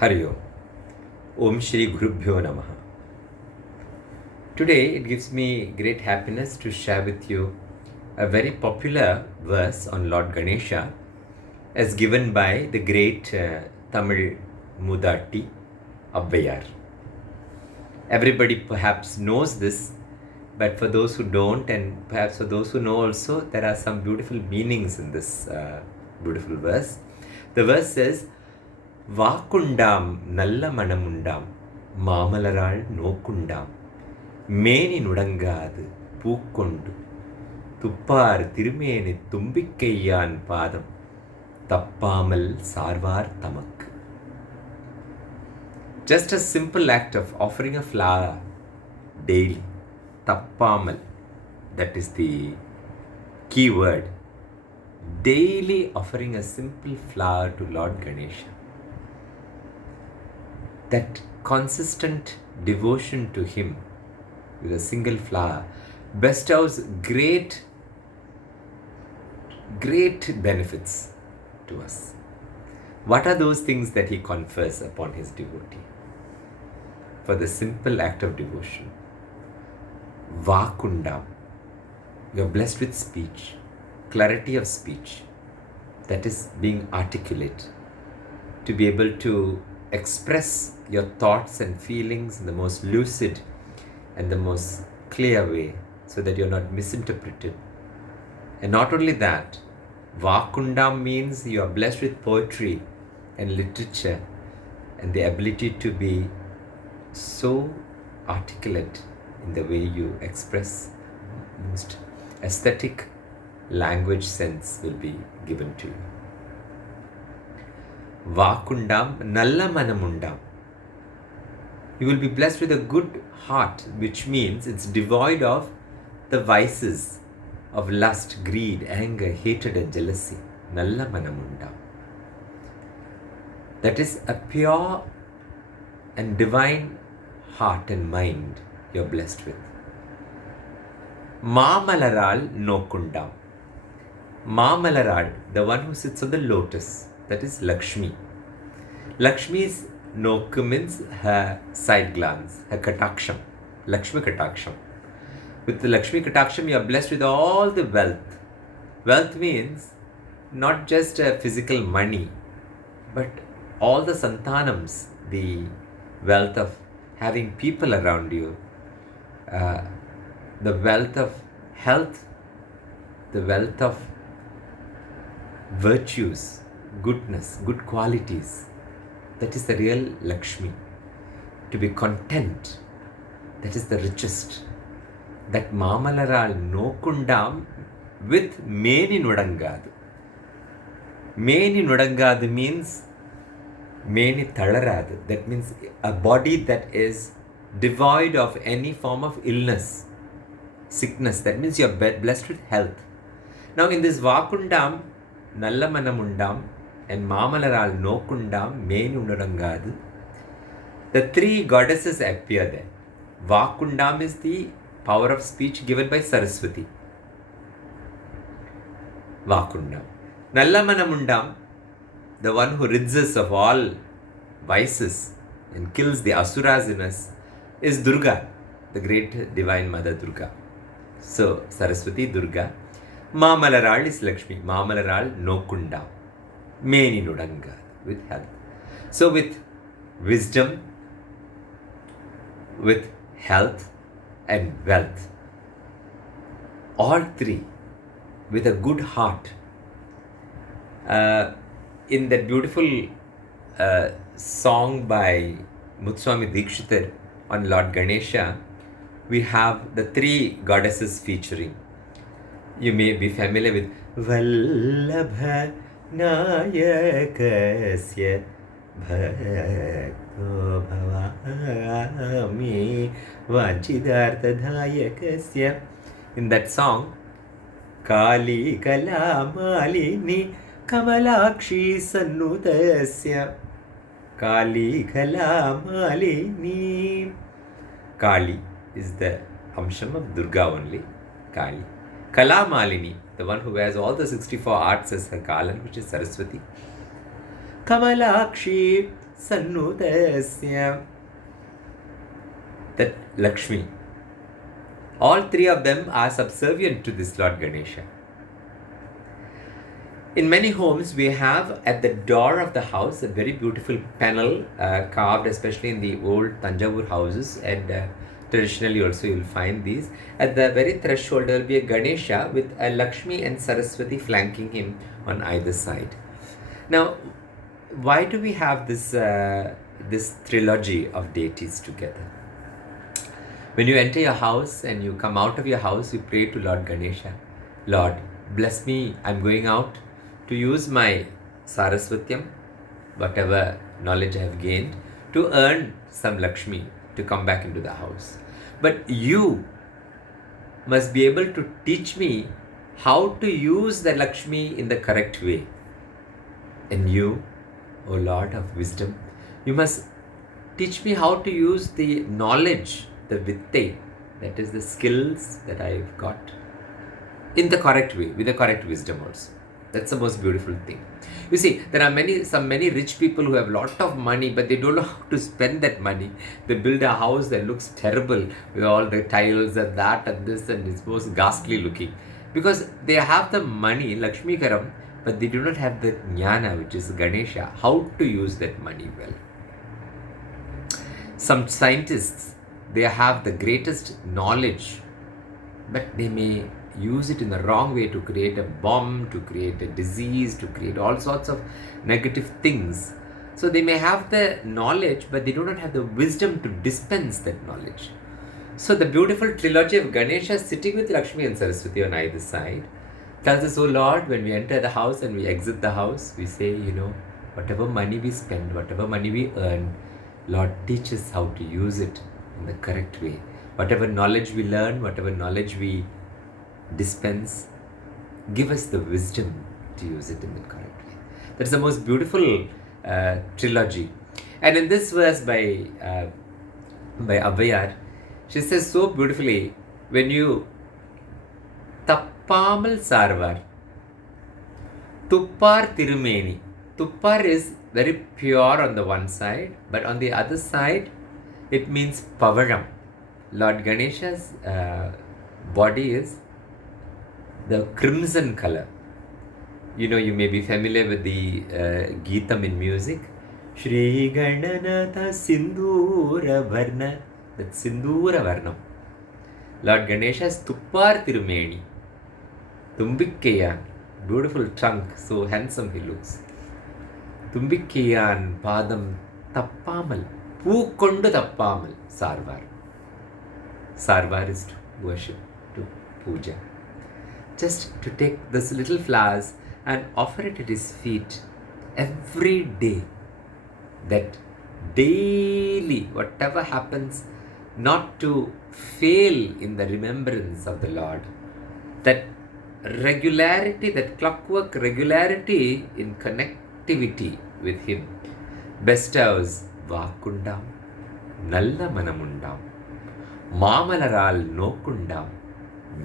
Hari Om. Om Shri Gurubhyo Namaha. Today it gives me great happiness to share with you a very popular verse on Lord Ganesha as given by the great Tamil Mudatti Abbayar. Everybody perhaps knows this, but for those who don't, and perhaps for those who know also, there are some beautiful meanings in this beautiful verse. The verse says, வாக்குண்டாம் நல்ல மனமுண்டாம் மாமலராள் நோக்குண்டாம் மேனி நுடங்காது பூக்கொண்டு துப்பார் திருமேனி தும்பிக்கையான் பாதம் தப்பாமல் சார்வார் தமக்கு. Just a simple act of offering a flower daily, tappamal, that is the key word. Daily offering a simple flower to Lord Ganesha. That consistent devotion to him with a single flower bestows great benefits to us. What are those things that he confers upon his devotee? For the simple act of devotion. Vakundam. You are blessed with speech, clarity of speech, that is being articulate, to be able to express your thoughts and feelings in the most lucid and the most clear way so that you're not misinterpreted. And not only that, Vakundam means you are blessed with poetry and literature and the ability to be so articulate in the way you express. Most aesthetic language sense will be given to you. Vakundam nalla manamundam. You will be blessed with a good heart, which means it's devoid of the vices of lust, greed, anger, hatred and jealousy. Nalla manamundam. That is a pure and divine heart and mind you're blessed with. Mamalaral nokundam. Mamalaral, the one who sits on the lotus, that is Lakshmi. Lakshmi's nok means her side glance, her kataksham, Lakshmi kataksham. With the Lakshmi kataksham, you are blessed with all the wealth. Wealth means not just physical money, but all the santanams, the wealth of having people around you, the wealth of health, the wealth of virtues, goodness, good qualities. That is the real Lakshmi. To be content, that is the richest. That Mamalaral Nokundam with Meni Nudangadu. Meni Nudangadu means Meni Talaradu. That means a body that is devoid of any form of illness, sickness. That means you are blessed with health. Now in this Vakundam, Nalla Manamundam and Mamalaral Nokundam, Meni Nudangadu, the three goddesses appear there. Vakundam is the power of speech given by Saraswati. Vakundam. Nallamanamundam, the one who rids us of all vices and kills the asuras in us, is Durga, the great divine mother Durga. So, Saraswati, Durga. Mamalaral is Lakshmi. Mamalaral Nokundam. Meni Nudanga, with health. So, with wisdom, with health, and wealth, all three, with a good heart. In that beautiful song by Muthuswami Dikshitar on Lord Ganesha, we have the three goddesses featuring. You may be familiar with Vallabha Nayakasya Bhakto Bhavami Vanchidartadhayakasya. In that song, Kali Kala Malini Kamalakshi Sannutasya. Kali Kala Malini. Kali is the Amsham of Durga only. Kali. Kala Malini, the one who wears all the 64 arts as her Kalan, which is Saraswati. Kamalakshi Sannudasya. That Lakshmi. All three of them are subservient to this Lord Ganesha. In many homes, we have at the door of the house a very beautiful panel carved, especially in the old Tanjavur houses, and traditionally also you'll find these. At the very threshold, there will be a Ganesha with a Lakshmi and Saraswati flanking him on either side. Now, why do we have this trilogy of deities together? When you enter your house and you come out of your house, you pray to Lord Ganesha. Lord, bless me. I'm going out to use my Saraswatyam, whatever knowledge I have gained, to earn some Lakshmi to come back into the house. But you must be able to teach me how to use the Lakshmi in the correct way. And you, O Lord of wisdom, you must teach me how to use the knowledge, the vitte, that is the skills that I've got, in the correct way, with the correct wisdom also. That's the most beautiful thing. You see, there are many rich people who have a lot of money, but they don't know how to spend that money. They build a house that looks terrible with all the tiles and that and this, and it's most ghastly looking. Because they have the money, Lakshmi Karam, but they do not have the jnana, which is Ganesha, how to use that money well. Some scientists, they have the greatest knowledge, but they may use it in the wrong way to create a bomb, to create a disease, to create all sorts of negative things. So they may have the knowledge, but they do not have the wisdom to dispense that knowledge. So the beautiful trilogy of Ganesha sitting with Lakshmi and Saraswati on either side tells us, oh Lord, when we enter the house and we exit the house, we say, whatever money we spend, whatever money we earn, Lord, teach us how to use it in the correct way. Whatever knowledge we learn, whatever knowledge we dispense, give us the wisdom to use it in the correct way. That's the most beautiful trilogy. And in this verse by Avvaiyar, she says so beautifully, when you Tappamal Sarvar, Tuppar Tirumeni. Tuppar is very pure on the one side, but on the other side, it means Pavaram. Lord Ganesha's body is the crimson color. You may be familiar with the Geetam in music. Shri Gananatha Sindhura Varna. That's Sindhura Varnam. Lord Ganesha's Tuppar Tirumeni. Tumbikkayan. Beautiful trunk. So handsome he looks. Tumbikkayan Padam Tappamal. Pookondu Tappamal. Sarvar. Sarvar is to worship, to puja. Just to take this little flowers and offer it at his feet every day. That daily, whatever happens, not to fail in the remembrance of the Lord. That regularity, that clockwork regularity in connectivity with Him bestows Vakundam, Nalla Manamundam, Mamalaral Nokundam,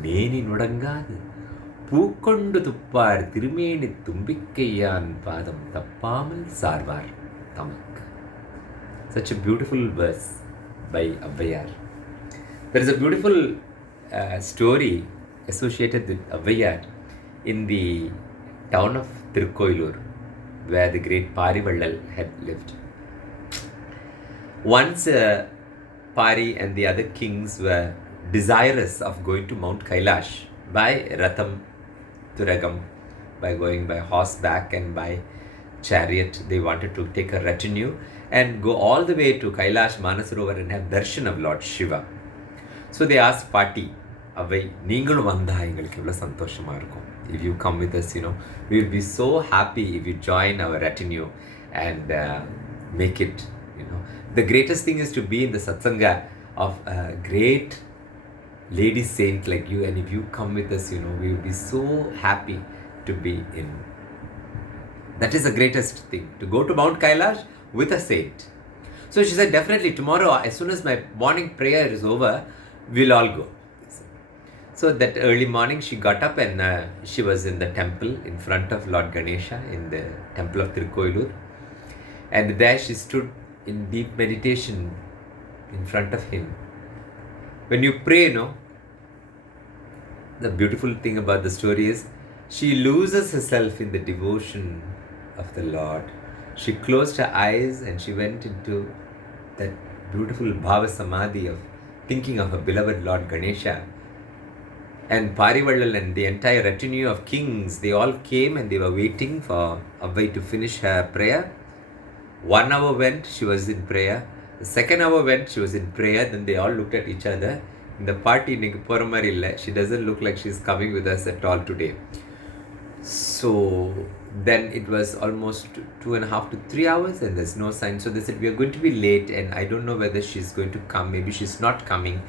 Meni Nudangadu, Pookondu Tuppar Tirumeni Tumbikkayan Padam Tappamal Sarvar Tamak. Such a beautiful verse by Avvaiyar. There is a beautiful story associated with Avvaiyar in the town of Tirukkoilur, where the great Parivallal had lived. Once Pari and the other kings were desirous of going to Mount Kailash by Ratham Turagam, by going by horseback and by chariot. They wanted to take a retinue and go all the way to Kailash Manasarovar and have darshan of Lord Shiva. So they asked Pati, Avai, Neengalu vanda engalukku evlo santoshama irukum. If you come with us, we will be so happy if you join our retinue and make it, The greatest thing is to be in the satsanga of a great lady saint like you, and if you come with us, we will be so happy to be in. That is the greatest thing, to go to Mount Kailash with a saint. So she said, definitely tomorrow, as soon as my morning prayer is over, we'll all go. So that early morning she got up and she was in the temple in front of Lord Ganesha in the temple of Tirukkoilur. And there she stood in deep meditation in front of him. When you pray, no, the beautiful thing about the story is she loses herself in the devotion of the Lord. She closed her eyes and she went into that beautiful Bhava Samadhi of thinking of her beloved Lord Ganesha. And Parivallal and the entire retinue of kings, they all came and they were waiting for Avvai to finish her prayer. 1 hour went, she was in prayer. The second hour went, she was in prayer. Then they all looked at each other. In the party, she doesn't look like she's coming with us at all today. So then it was almost 2.5 to 3 hours and there's no sign. So they said, we are going to be late and I don't know whether she's going to come. Maybe she's not coming.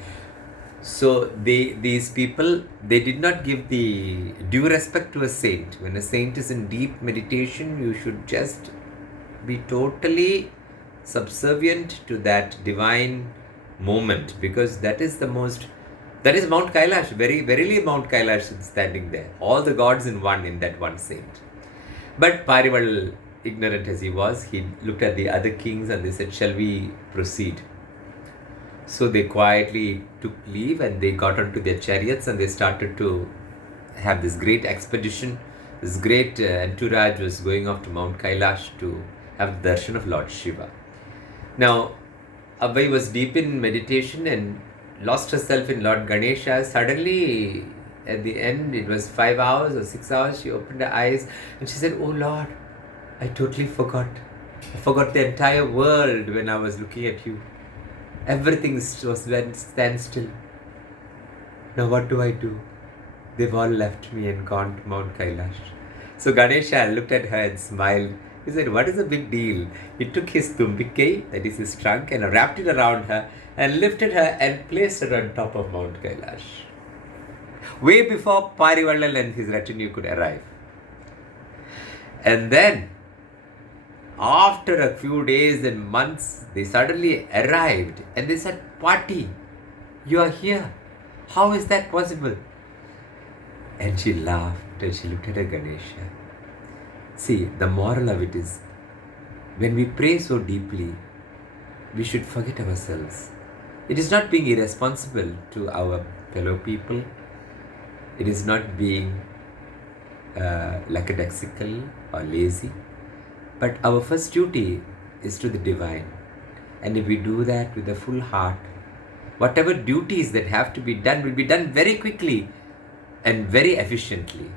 So these people, they did not give the due respect to a saint. When a saint is in deep meditation, you should just be totally subservient to that divine moment, because that is Mount Kailash. Verily Mount Kailash is standing there. All the gods in that one saint. But Parival, ignorant as he was, he looked at the other kings and they said, shall we proceed? So they quietly took leave and they got onto their chariots and they started to have this great expedition. This great entourage was going off to Mount Kailash to have the darshan of Lord Shiva. Now, Avvai was deep in meditation and lost herself in Lord Ganesha. Suddenly, at the end, it was 5 hours or 6 hours, she opened her eyes and she said, oh Lord, I totally forgot. I forgot the entire world when I was looking at you. Everything was standstill. Now what do I do? They've all left me and gone to Mount Kailash. So Ganesha looked at her and smiled. He said, what is the big deal? He took his tumbikai, that is his trunk, and wrapped it around her and lifted her and placed her on top of Mount Kailash. Way before Parivallal and his retinue could arrive. And then, after a few days and months, they suddenly arrived and they said, Pati, you are here. How is that possible? And she laughed and she looked at her Ganesha. See, the moral of it is, when we pray so deeply, we should forget ourselves. It is not being irresponsible to our fellow people. It is not being lackadaisical or lazy. But our first duty is to the divine. And if we do that with a full heart, whatever duties that have to be done will be done very quickly and very efficiently.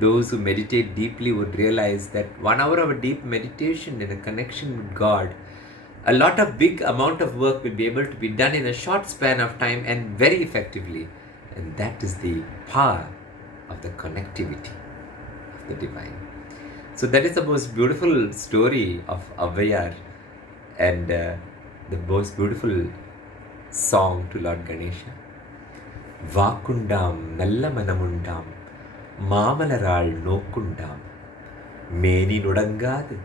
Those who meditate deeply would realize that 1 hour of a deep meditation in a connection with God, a lot of big amount of work will be able to be done in a short span of time and very effectively. And that is the power of the connectivity of the divine. So that is the most beautiful story of Avvayar and the most beautiful song to Lord Ganesha. Vakundam nalla manamundam மாமலராள் நோக்குண்டாம் மேனி நுடங்காது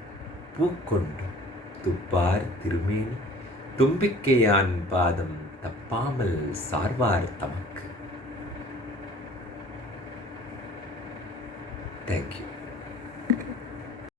பூக்கொண்டு துப்பார் திருமேனி தும்பிக்கையான் பாதம் தப்பாமல் சார்வார் தமக்கு. Thank you.